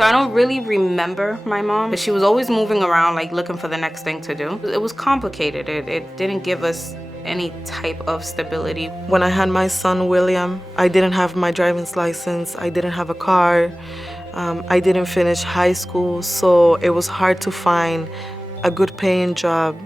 So I don't really remember my mom, but she was always moving around, like looking for the next thing to do. It was complicated. It didn't give us any type of stability. When I had my son, William, I didn't have my driver's license. I didn't have a car. I didn't finish high school, so it was hard to find a good paying job,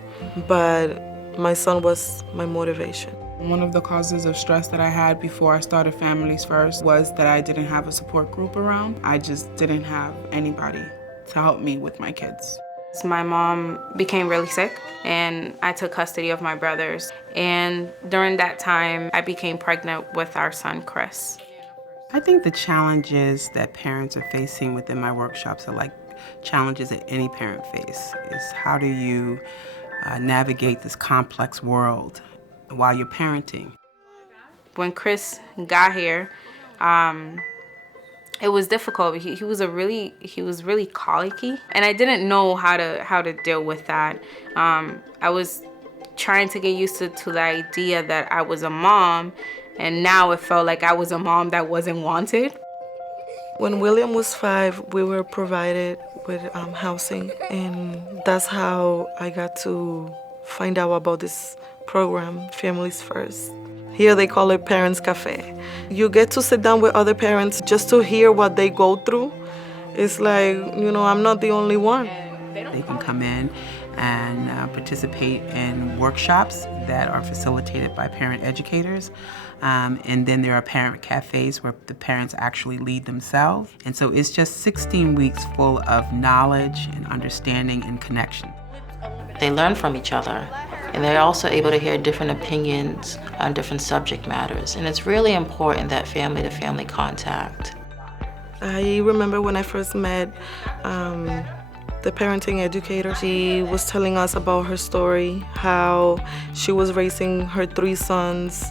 but my son was my motivation. One of the causes of stress that I had before I started Families First was that I didn't have a support group around. I just didn't have anybody to help me with my kids. My mom became really sick and I took custody of my brothers. And during that time, I became pregnant with our son, Chris. I think the challenges that parents are facing within my workshops are like challenges that any parent face. Is how do you navigate this complex world while you're parenting? When Chris got here, it was difficult. He was really colicky, and I didn't know how to deal with that. I was trying to get used to the idea that I was a mom, and now it felt like I was a mom that wasn't wanted. When William was 5, we were provided with housing, and that's how I got to find out about this program, Families First. Here they call it Parents Cafe. You get to sit down with other parents just to hear what they go through. It's like, I'm not the only one. They can come in and participate in workshops that are facilitated by parent educators. And then there are parent cafes where the parents actually lead themselves. And so it's just 16 weeks full of knowledge and understanding and connection. They learn from each other, and they're also able to hear different opinions on different subject matters. And it's really important, that family-to-family contact. I remember when I first met the parenting educator. She was telling us about her story, how she was raising her 3 sons,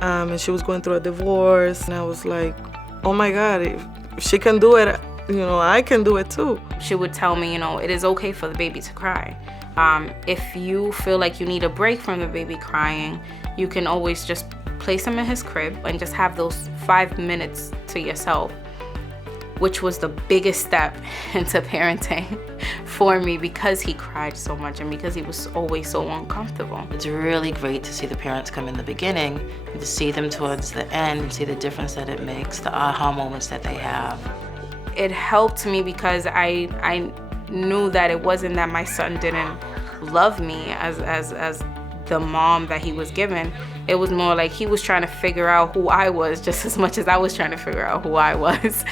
and she was going through a divorce. And I was like, oh my God, if she can do it, I can do it too. She would tell me, it is okay for the baby to cry. If you feel like you need a break from the baby crying, you can always just place him in his crib and just have those 5 minutes to yourself, which was the biggest step into parenting for me, because he cried so much and because he was always so uncomfortable. It's really great to see the parents come in the beginning and to see them towards the end and see the difference that it makes, the aha moments that they have. It helped me because I knew that it wasn't that my son didn't love me as the mom that he was given. It was more like he was trying to figure out who I was just as much as I was trying to figure out who I was.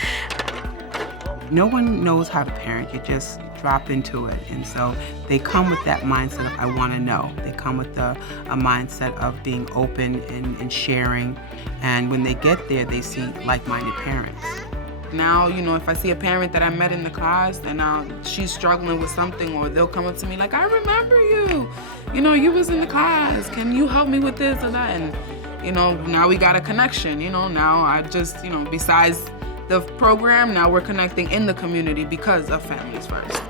No one knows how to parent, you just drop into it. And so they come with that mindset of, I want to know. They come with a mindset of being open and sharing. And when they get there, they see like-minded parents. Now, if I see a parent that I met in the class and she's struggling with something, or they'll come up to me like, I remember you. You was in the class. Can you help me with this or that? And, now we got a connection. Now I just, besides the program, now we're connecting in the community because of Families First.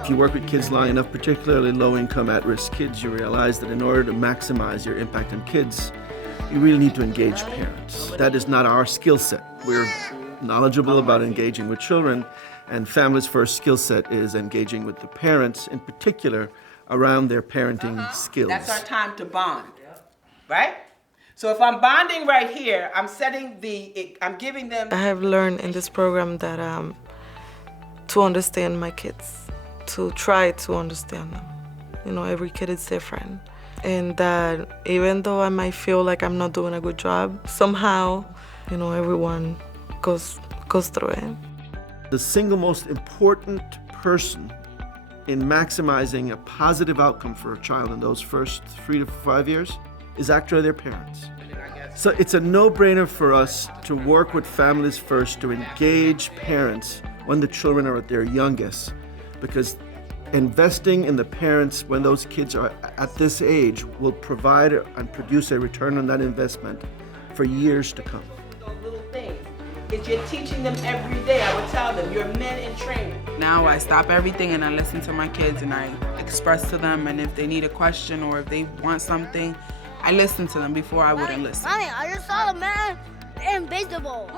If you work with kids long enough, particularly low-income, at-risk kids, you realize that in order to maximize your impact on kids, you really need to engage parents. That is not our skill set. We're knowledgeable about engaging with children, and Families First skill set is engaging with the parents, in particular, around their parenting skills. That's our time to bond, right? So if I'm bonding right here, I'm giving them... I have learned in this program that to understand my kids, to try to understand them. Every kid is different. And that even though I might feel like I'm not doing a good job, somehow, everyone goes through it. The single most important person in maximizing a positive outcome for a child in those first 3 to 5 years is actually their parents. So it's a no-brainer for us to work with Families First to engage parents when the children are at their youngest, because investing in the parents when those kids are at this age will provide and produce a return on that investment for years to come. Those little things. If you're teaching them every day, I would tell them, you're men in training. Now I stop everything and I listen to my kids and I express to them, and if they need a question or if they want something, I listen to them before I wouldn't listen. Mommy, I just saw a man in baseball.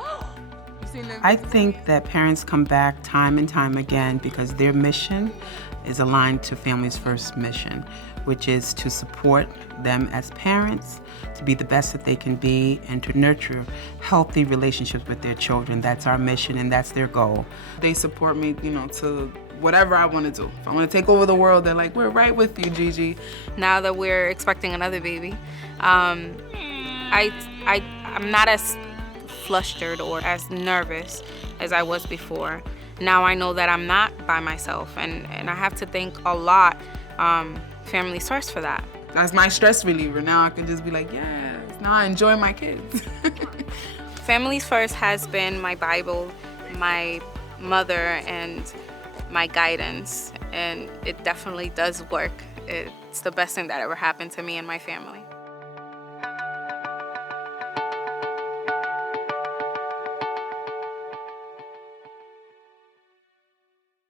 seen them. I think that parents come back time and time again because their mission is aligned to Families First mission, which is to support them as parents, to be the best that they can be, and to nurture healthy relationships with their children. That's our mission and that's their goal. They support me, to whatever I want to do. If I want to take over the world, they're like, we're right with you, Gigi. Now that we're expecting another baby, I'm not as flustered or as nervous as I was before. Now I know that I'm not by myself, and I have to thank a lot Families First for that. That's my stress reliever. Now I can just be like, yes, now I enjoy my kids. Families First has been my Bible, my mother, and my guidance, and it definitely does work. It's the best thing that ever happened to me and my family.